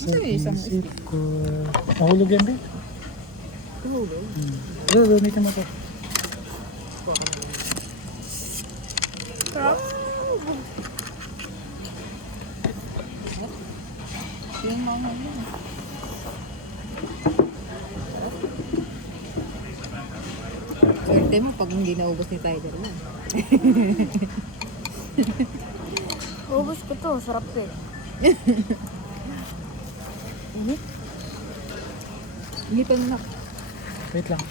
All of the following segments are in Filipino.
Sa isang isip ko. Nahulog yan, be? Tulog. Gamitin mo to. Sarap. Yung mama yun. Swerte mo pag hindi naubos ni Tyler na. Ubus ko to. Sarap to eh. Hindi pa na. Wait lang.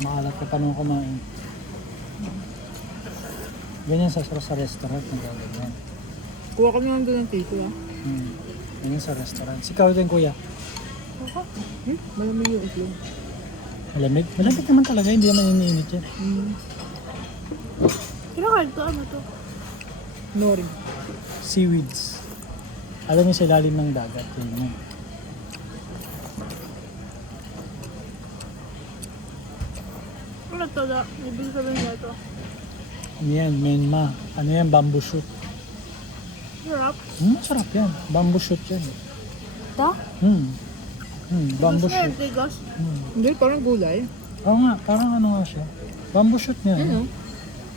Makalat ka pa nung kumain. Ganyan sa restaurant. Ganyan. Kuha kami lang doon ng tito ah. Ganyan sa restaurant. Ikaw din, kuya. Ako. Malamig yung itlog. Malamig? Malamig naman talaga. Hindi naman iniinit yan. Kinakal to. Ano to? Nori. Seaweeds. Alam mo sa ilalim ng dagat. Yun naman. Ano to da? Ibig sabihin niya to. Ano yan? Menma. Ano yan? Bamboo shoot. Sarap. Sarap yan. Bamboo shoot yan. Da? Bamboo Gusto niya shoot. tigas. Hindi, parang gulay. Oo nga. Parang ano nga siya. Bamboo shoot niya. Ano?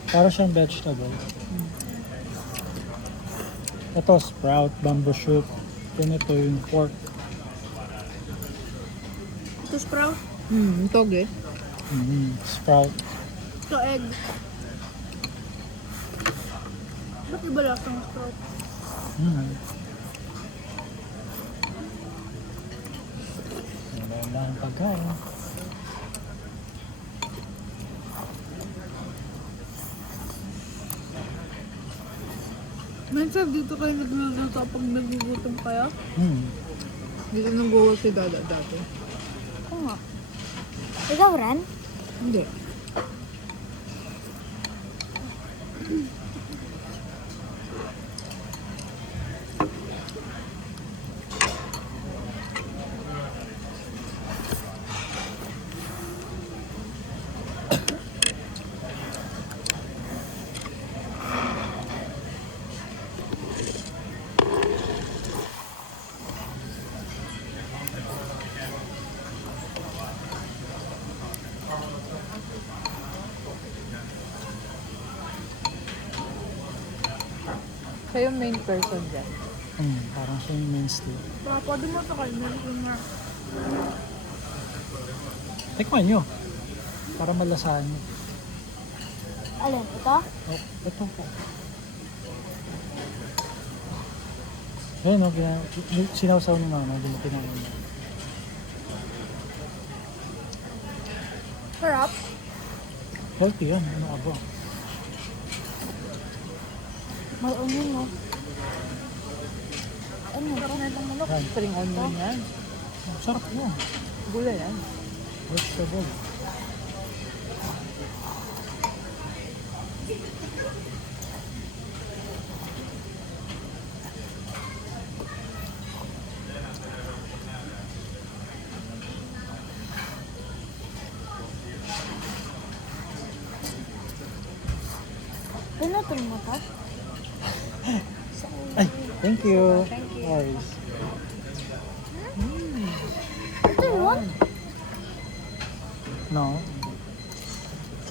Para siyang vegetable. Ito, sprout, bamboo shoot. Ito yung pork. Ito sprout. Toge. Sprout. Ito egg. Ba't iba lasa ng sprout? Wala ang pagkain. Minsan dito kayo nagluluto pag nagugutom kayo. Dito nang guwa si Dada dati. Oo nga. Ikaw rin? Hindi. Siya yung main person dyan. Parang siya yung mainstay. Baka pwede mo ito kayo. Meron nga. Tikman nyo. Para malasahan nyo. Alin? Ito? Oh, ito po. Ayun, no, sinawsaw ni mama. Hindi mo kinain mo. Sarap. Healthy yan. Ano ka ba? May onion no? Ano? Sarap na itong manok. Yan. Spring onion yan. Sarap yan. Gulay yan. Vegetable. Pinutol mo to? Ay, thank you. Thank you. Nice. Ito yun? No?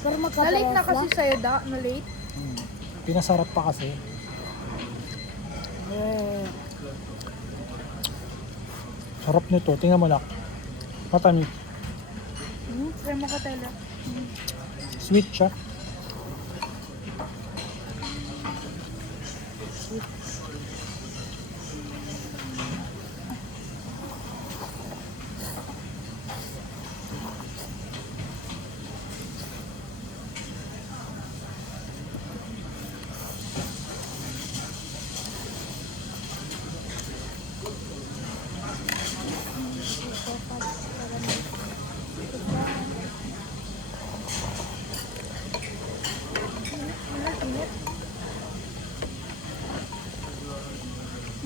Pero magkapares na kasi sa'yo da, na late. Pinasarap pa kasi. Sarap nito. Tingnan mo lang. Matamis. Pero makatala. Sweet siya.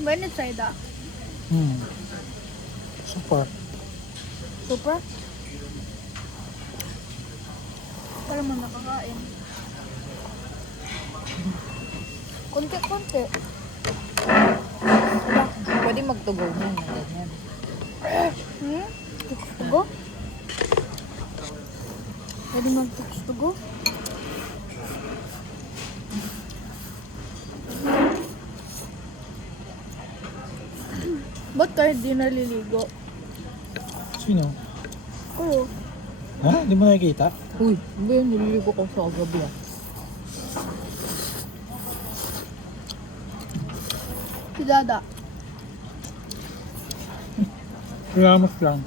Mainit sa'yo da. Super. Super? Para mo nakakain. Konti-konti. Pwede magtugaw na. Ganyan. Tugo? Pwede magtugo? Ba't kahit di naliligo? Sino? Oo. Ha? Di mo nakikita? Uy, ba yun? Nililigo ko sa gabi ah. Si Dada. Ramos lang.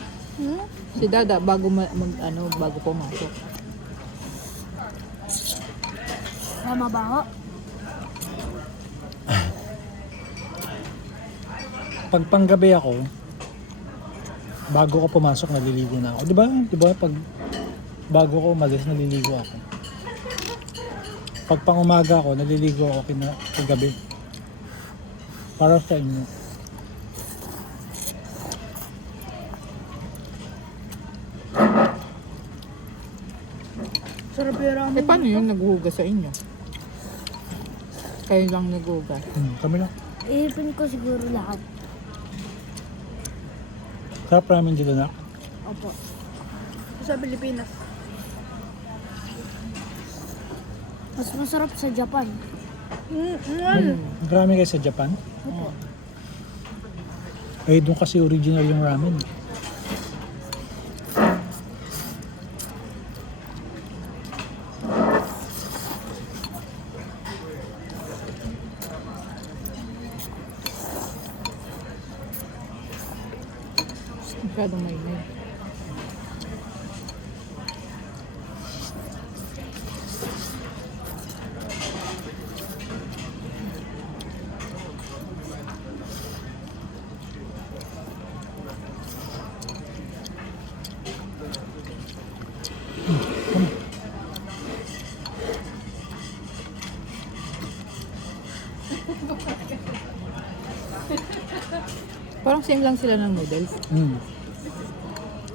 Si Dada, bago bago pumasok. Tama ba ako? Pag panggabi ako, bago ko pumasok, naliligo na ako. Di ba? Di ba? Pag bago ko umalis, naliligo ako. Pag pang umaga ako, naliligo ako kagabi. Para sa inyo. Sarap yung ramen. Eh, paano yun naghuhugas sa inyo? Kayo lang naghuhugas. Kami lang. Iipin ko siguro lahat. Sarap ramen dito na. Opo. Sa Pilipinas. Mas masarap sa Japan. Marami kayo sa Japan. Opo. Eh, doon kasi original yung ramen. Masyadong mainit. Parang same lang sila ng noodles.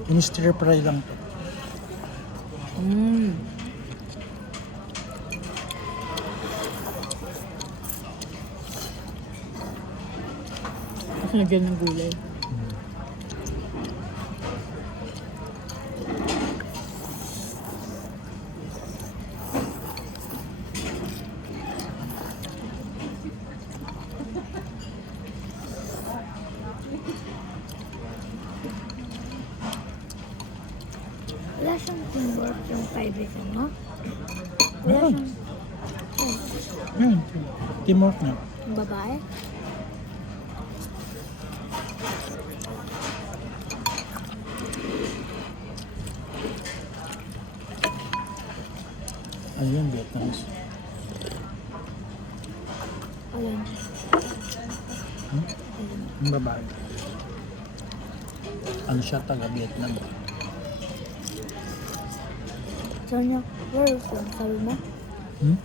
In-stir fry lang to. Kasi nagyan ng gulay. Wala siyang teamwork yung kaibigan mo. Wala Meron. siyang Yan. Teamwork na. yung babae. Ayun, Vietnamese. Ayun. Yung babae. Ano siya, taga-Vietnam. Sabi niya, where you from? Sabi mo? Hmm?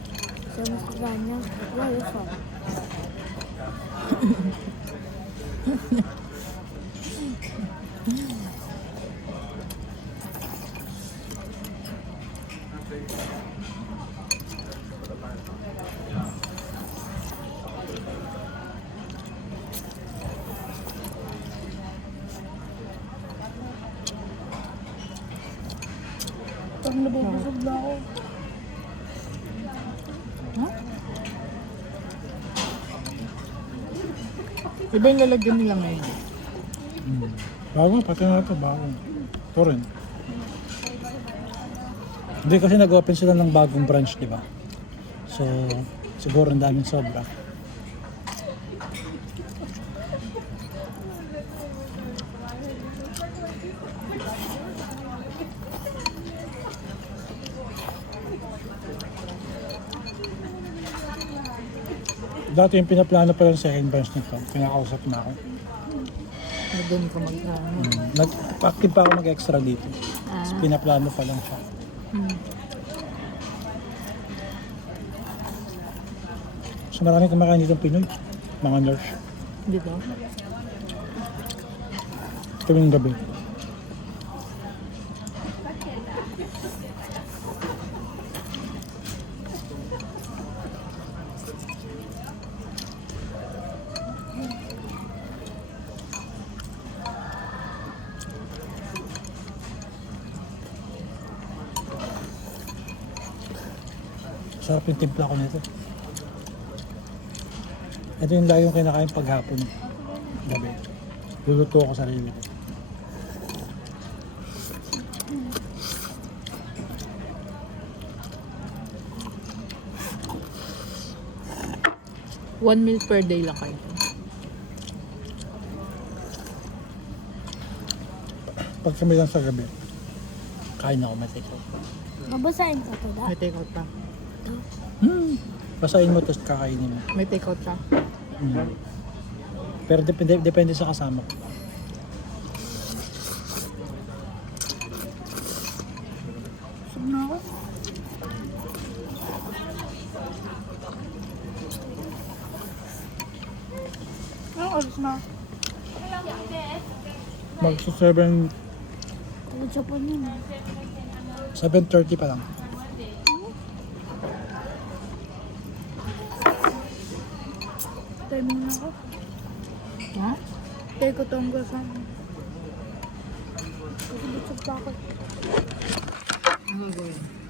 Sabi mo sa kanya, where you from? Pag nabubusog na ako. Iba yung lalagyan nila ngayon. Bago, pati na ito, bago. Ito rin. Hindi kasi nag-open sila ng bagong branch, di ba? So, siguro ang daming sobra. Dati yung pinaplano pa lang sa second branch nito, pinakausap na ako. Doon ko mag Nag-active pa ako mag-extra dito. Tapos pinaplano pa lang siya. So marami kumakain dito ng Pinoy, mga nurse. dito. Tuwing gabi. Sarap yung timpla ko nito. Ito yung lagi yung kinakain paghapon. Gabi. Luluto ako sarili ko. One meal per day lang kayo. Pag kami lang sa gabi, kain ako matikaw. Babasahin ka to, da. May take out pa. Basahin mo tapos kakainin mo. May take out pa. Pero depende sa kasama ko. Sub na ako. Anong oras na? Magsa 7, Tulad sa po yun. 7:30 pa lang. Timing na ako. Ha? Take ko tong gasan. Kasi bitsog pa ako. Ano gagawin?